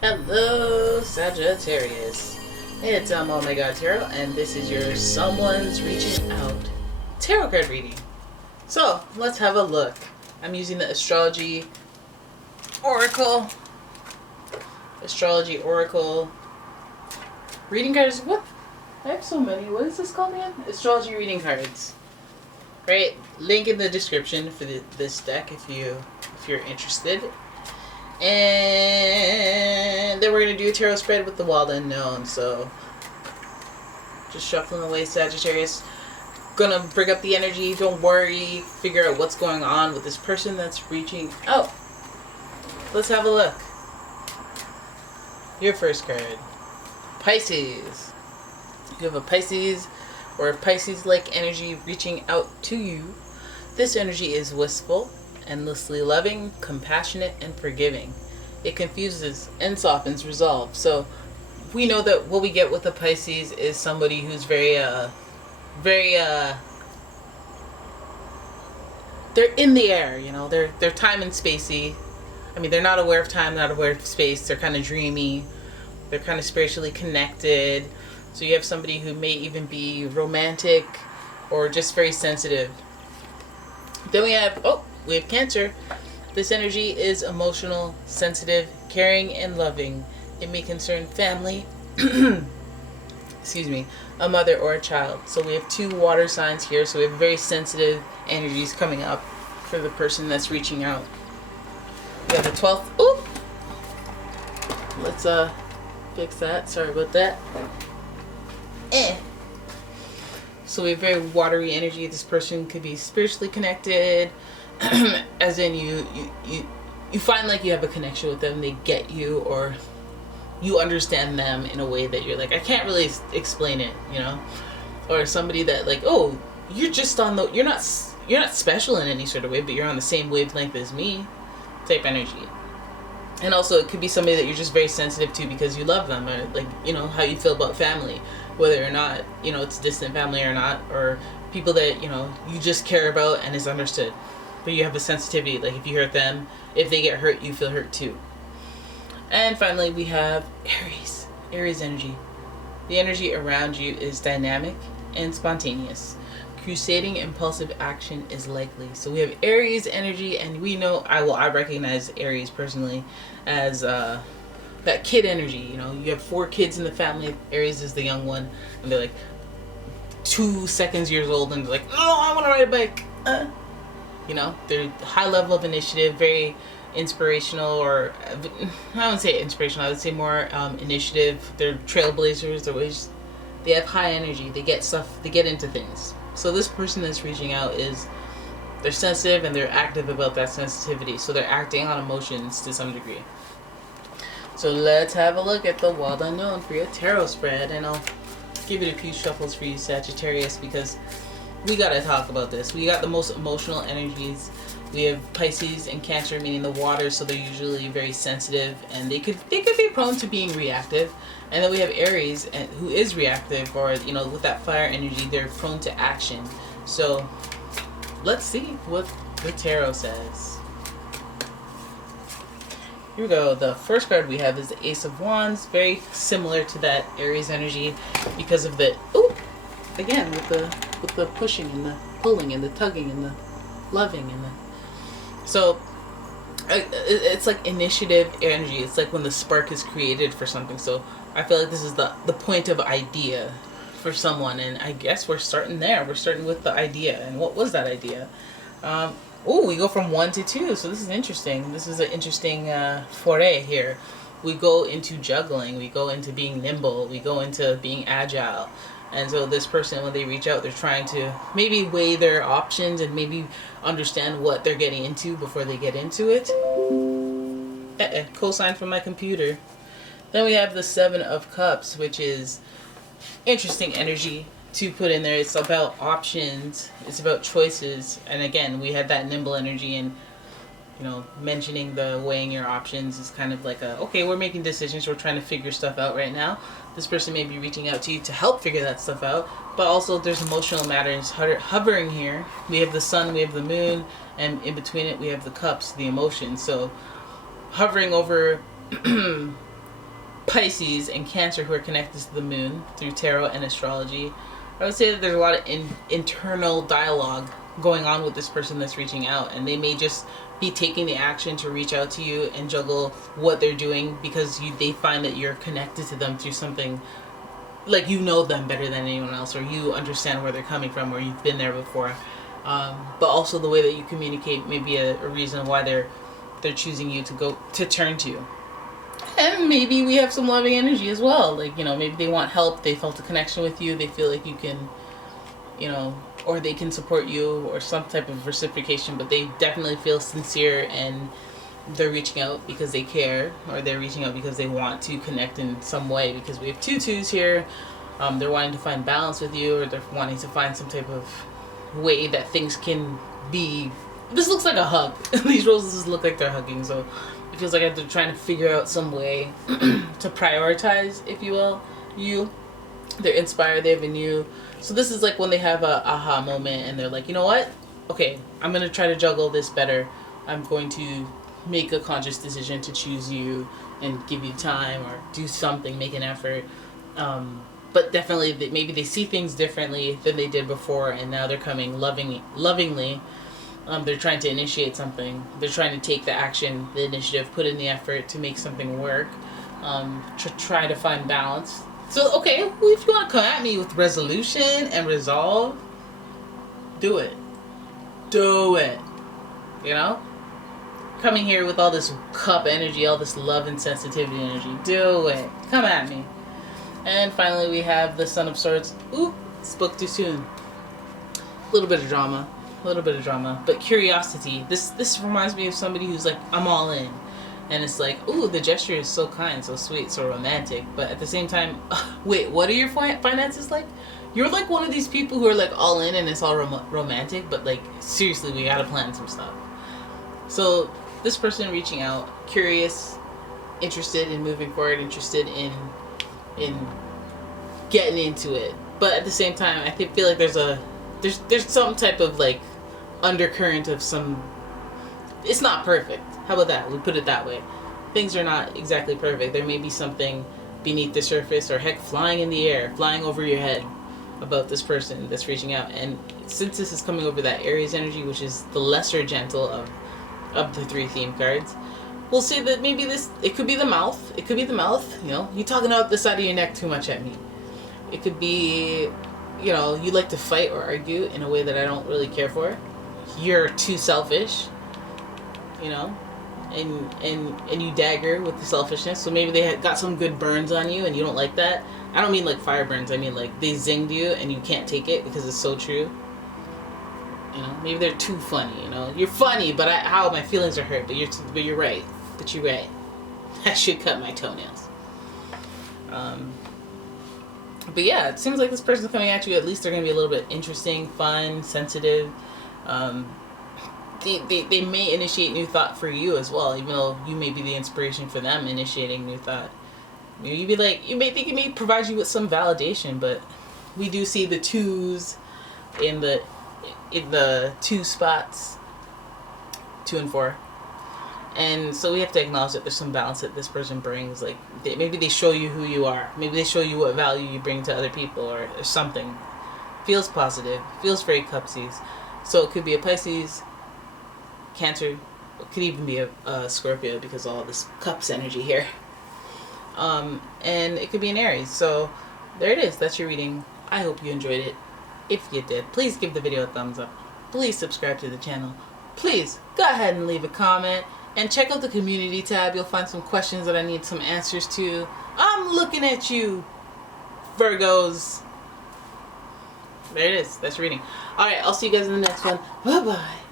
Hello, Sagittarius. It's umomgtarot, and this is your Someone's Reaching Out tarot card reading. So, let's have a look. I'm using the Astrology Oracle reading cards. What? I have so many. What is this called again? Astrology reading cards. Right? Link in the description for this deck if you're interested. And then we're going to do a tarot spread with the wild unknown. So, just shuffling away, Sagittarius. Gonna bring up the energy. Don't worry. Figure out what's going on with this person that's reaching out. Let's have a look. Your first card. Pisces. You have a Pisces or a Pisces-like energy reaching out to you. This energy is wistful, endlessly loving, compassionate, and forgiving. It confuses and softens resolve. So we know that what we get with a Pisces is somebody who's they're in the air, they're time and spacey. I mean, they're not aware of time, not aware of space. They're kind of dreamy. They're kind of spiritually connected. So you have somebody who may even be romantic or just very sensitive. Then we have Cancer. This energy is emotional, sensitive, caring, and loving. It may concern family, excuse me, a mother or a child. So we have two water signs here. So we have very sensitive energies coming up for the person that's reaching out. We have the 12th. Ooh! Let's fix that. Sorry about that. So we have very watery energy. This person could be spiritually connected, as in you find like you have a connection with them. They get you, or you understand them in a way that you're like, I can't really explain it, or somebody that like, oh, you're just on the, you're not special in any sort of way, but you're on the same wavelength as me, type energy. And also it could be somebody that you're just very sensitive to because you love them, or like, how you feel about family, whether or not, it's distant family or not, or people that, you just care about and is understood. But you have a sensitivity, like if you hurt them, if they get hurt, you feel hurt too. And finally, we have Aries energy. The energy around you is dynamic and spontaneous. Crusading impulsive action is likely. So we have Aries energy, and we know, I recognize Aries personally as that kid energy. You have 4 kids in the family. Aries is the young one, and they're like 2 seconds years old, and they're like, oh, I want to ride a bike. They're high level of initiative, very inspirational, or I wouldn't say inspirational, I would say more initiative. They're trailblazers. They have high energy. They get stuff, they get into things. So this person that's reaching out they're sensitive and they're active about that sensitivity. So they're acting on emotions to some degree. So let's have a look at the wild unknown for your tarot spread, and I'll give it a few shuffles for you, Sagittarius, because we gotta talk about this. We got the most emotional energies. We have Pisces and Cancer, meaning the water, so they're usually very sensitive, and they could be prone to being reactive. And then we have Aries, who is reactive, or with that fire energy, they're prone to action. So let's see what the tarot says. Here we go. The first card we have is the Ace of Wands, very similar to that Aries energy because of the again with the pushing and the pulling and the tugging and the loving and the, so it's like initiative energy. It's like when the spark is created for something. So I feel like this is the point of idea for someone, and I guess we're starting there. We're starting with the idea. And what was that idea? We go from 1 to 2, so this is interesting. This is an interesting foray here. We go into juggling. We go into being nimble. We go into being agile. And so this person, when they reach out, they're trying to maybe weigh their options and maybe understand what they're getting into before they get into it. Cosign from my computer. Then we have the 7 of Cups, which is interesting energy to put in there. It's about options. It's about choices. And again, we had that nimble energy, and mentioning the weighing your options is kind of like okay, we're making decisions. We're trying to figure stuff out right now. This person may be reaching out to you to help figure that stuff out. But also there's emotional matters hovering here. We have the sun, we have the moon, and in between it we have the cups, the emotions. So hovering over Pisces and Cancer who are connected to the moon through tarot and astrology, I would say that there's a lot of internal dialogue going on with this person that's reaching out, and they may just be taking the action to reach out to you and juggle what they're doing because they find that you're connected to them through something, like you know them better than anyone else, or you understand where they're coming from, or you've been there before. But also the way that you communicate may be a reason why they're choosing you to turn to. And maybe we have some loving energy as well. Like, maybe they want help. They felt a connection with you. They feel like you can, or they can support you, or some type of reciprocation. But they definitely feel sincere, and they're reaching out because they care, or they're reaching out because they want to connect in some way. Because we have 2 2s here. They're wanting to find balance with you, or they're wanting to find some type of way that things can be. This looks like a hug. These roses look like they're hugging, so it feels like they're trying to figure out some way to prioritize, if you will, you. They're inspired, they have a new. So this is like when they have a aha moment and they're like, you know what? Okay, I'm going to try to juggle this better. I'm going to make a conscious decision to choose you and give you time, or do something, make an effort. But definitely, maybe they see things differently than they did before, and now they're coming lovingly. They're trying to initiate something. They're trying to take the action, the initiative, put in the effort to make something work, to try to find balance. So, okay, well, if you want to come at me with resolution and resolve, do it. Do it. Coming here with all this cup energy, all this love and sensitivity energy. Do it. Come at me. And finally, we have the Son of Swords. Ooh, spoke too soon. A little bit of drama, but curiosity. This reminds me of somebody who's like, I'm all in, and it's like, ooh, the gesture is so kind, so sweet, so romantic, but at the same time, wait, what are your finances like? You're like one of these people who are like all in and it's all romantic, but like seriously, we gotta plan some stuff. So this person reaching out, curious, interested in moving forward, interested in getting into it, but at the same time, I feel like there's some type of like undercurrent of some. It's not perfect. How about that? We put it that way. Things are not exactly perfect. There may be something beneath the surface, or heck, flying in the air, flying over your head, about this person that's reaching out. And since this is coming over that Aries energy, which is the lesser gentle of the 3 theme cards, we'll say that maybe it could be the mouth. It could be the mouth. You're talking out the side of your neck too much at me. It could be, you like to fight or argue in a way that I don't really care for. You're too selfish, and you dagger with the selfishness. So maybe they got some good burns on you and you don't like that. I don't mean like fire burns. I mean like they zinged you and you can't take it because it's so true. Maybe they're too funny. You're funny, but how my feelings are hurt. But you're right. But you're right. I should cut my toenails. But yeah, it seems like this person's coming at you. At least they're going to be a little bit interesting, fun, sensitive. They may initiate new thought for you as well, even though you may be the inspiration for them initiating new thought. You may think it may provide you with some validation, but we do see the 2s in the 2 spots, 2 and 4. And so we have to acknowledge that there's some balance that this person brings. Like maybe they show you who you are. Maybe they show you what value you bring to other people, or something. Feels positive. Feels very cupsies. So it could be a Pisces, Cancer. It could even be a Scorpio because of all this cups energy here. And it could be an Aries. So there it is. That's your reading. I hope you enjoyed it. If you did, please give the video a thumbs up. Please subscribe to the channel. Please go ahead and leave a comment. And check out the community tab. You'll find some questions that I need some answers to. I'm looking at you, Virgos. There it is. That's reading. Alright, I'll see you guys in the next one. Bye-bye.